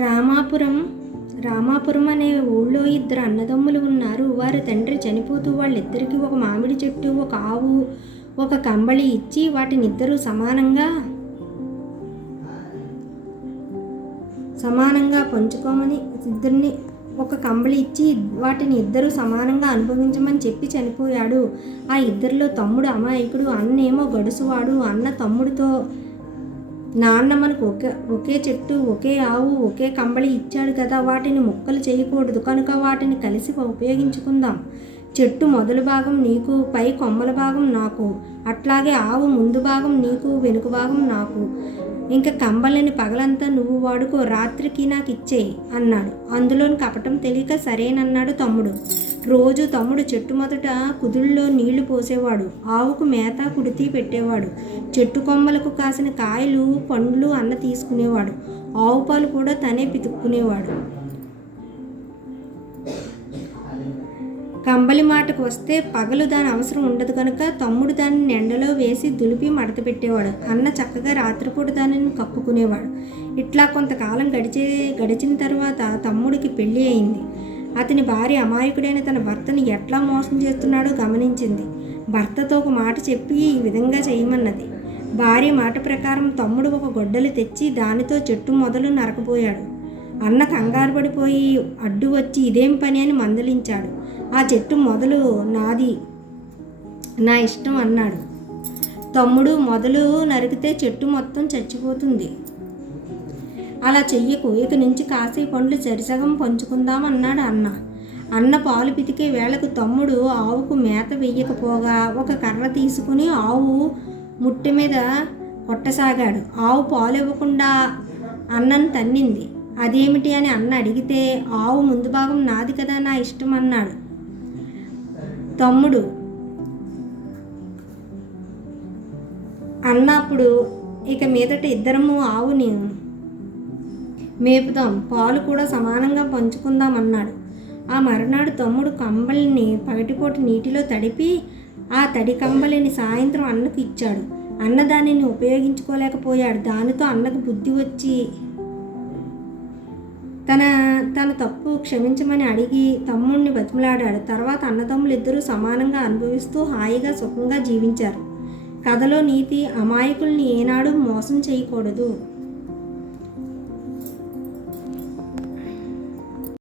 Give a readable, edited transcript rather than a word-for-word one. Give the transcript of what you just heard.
రామాపురం అనే ఊళ్ళో ఇద్దరు అన్నదమ్ములు ఉన్నారు. వారి తండ్రి చనిపోతూ వాళ్ళిద్దరికీ ఒక మామిడి చెట్టు, ఒక ఆవు, ఒక కంబళి ఇచ్చి వాటినిద్దరూ సమానంగా పంచుకోమని ఇద్దరిని ఒక కంబళి ఇచ్చి వాటిని ఇద్దరూ సమానంగా అనుభవించమని చెప్పి చనిపోయాడు. ఆ ఇద్దరిలో తమ్ముడు అమాయకుడు, అన్నేమో గడుసువాడు. అన్న తమ్ముడితో, నాన్న మనకు ఒకే చెట్టు, ఒకే ఆవు, ఒకే కంబళి ఇచ్చాడు కదా, వాటిని ముక్కలు చేయకూడదు, కనుక వాటిని కలిసి ఉపయోగించుకుందాం. చెట్టు మొదలు భాగం నీకు, పై కొమ్మల భాగం నాకు, అట్లాగే ఆవు ముందు భాగం నీకు, వెనుక భాగం నాకు. ఇంకా కంబళిని పగలంతా నువ్వు వాడుకో, రాత్రికి నాకు ఇచ్చేయి అన్నాడు. అందులోని కపటం తెలియక సరేనన్నాడు తమ్ముడు. రోజు తమ్ముడు చెట్టు మొదట కుదుళ్ళలో నీళ్లు పోసేవాడు, ఆవుకు మేత కుడితి పెట్టేవాడు, చెట్టు కొమ్మలకు కాసిన కాయలు పండ్లు అన్న తీసుకునేవాడు, ఆవు పాలు కూడా తనే పితుక్కునేవాడు. కంబళి మాటకు వస్తే పగలు దాని అవసరం ఉండదు కనుక తమ్ముడు దానిని ఎండలో వేసి దులిపి మడత పెట్టేవాడు. అన్న చక్కగా రాత్రిపూట దానిని కప్పుకునేవాడు. ఇట్లా కొంతకాలం గడిచిన తర్వాత తమ్ముడికి పెళ్ళి అయింది. అతని భార్య అమాయకుడైన తన భర్తని ఎట్లా మోసం చేస్తున్నాడో గమనించింది. భర్తతో ఒక మాట చెప్పి ఈ విధంగా చేయమన్నది. భార్య మాట ప్రకారం తమ్ముడు ఒక గొడ్డలి తెచ్చి దానితో చెట్టు మొదలు నరకపోయాడు. అన్న కంగారు పడిపోయి అడ్డు వచ్చి ఇదేం పని అని మందలించాడు. ఆ చెట్టు మొదలు నాది, నా ఇష్టం అన్నాడు. తమ్ముడు, మొదలు నరికితే చెట్టు మొత్తం చచ్చిపోతుంది, అలా చెయ్యకు, ఇక నుంచి కాసే పండ్లు సరిసగం పంచుకుందామన్నాడు అన్న. అన్న పాలు పితికే వేళకు తమ్ముడు ఆవుకు మేత వెయ్యకపోగా ఒక కర్ర తీసుకుని ఆవు ముట్టె మీద కొట్టసాగాడు. ఆవు పాలు ఇవ్వకుండా అన్నను తన్నింది. అదేమిటి అని అన్న అడిగితే, ఆవు ముందు భాగం నాది కదా, నా ఇష్టం అన్నాడు తమ్ముడు. అన్నప్పుడు ఇక మీదట ఇద్దరము ఆవుని మేపుదాం, పాలు కూడా సమానంగా పంచుకుందాం అన్నాడు. ఆ మరునాడు తమ్ముడు కంబళిని పగటిపూట నీటిలో తడిపి ఆ తడి కంబళిని సాయంత్రం అన్నకు ఇచ్చాడు. అన్న దానిని ఉపయోగించుకోలేకపోయాడు. దానితో అన్నకు బుద్ధి వచ్చి తన తప్పు క్షమించమని అడిగి తమ్ముడిని బతిమలాడాడు. తర్వాత అన్నదమ్ములు ఇద్దరూ సమానంగా అనుభవిస్తూ హాయిగా సుఖంగా జీవించారు. కథలో నీతి, అమాయకుల్ని ఏనాడు మోసం చేయకూడదు.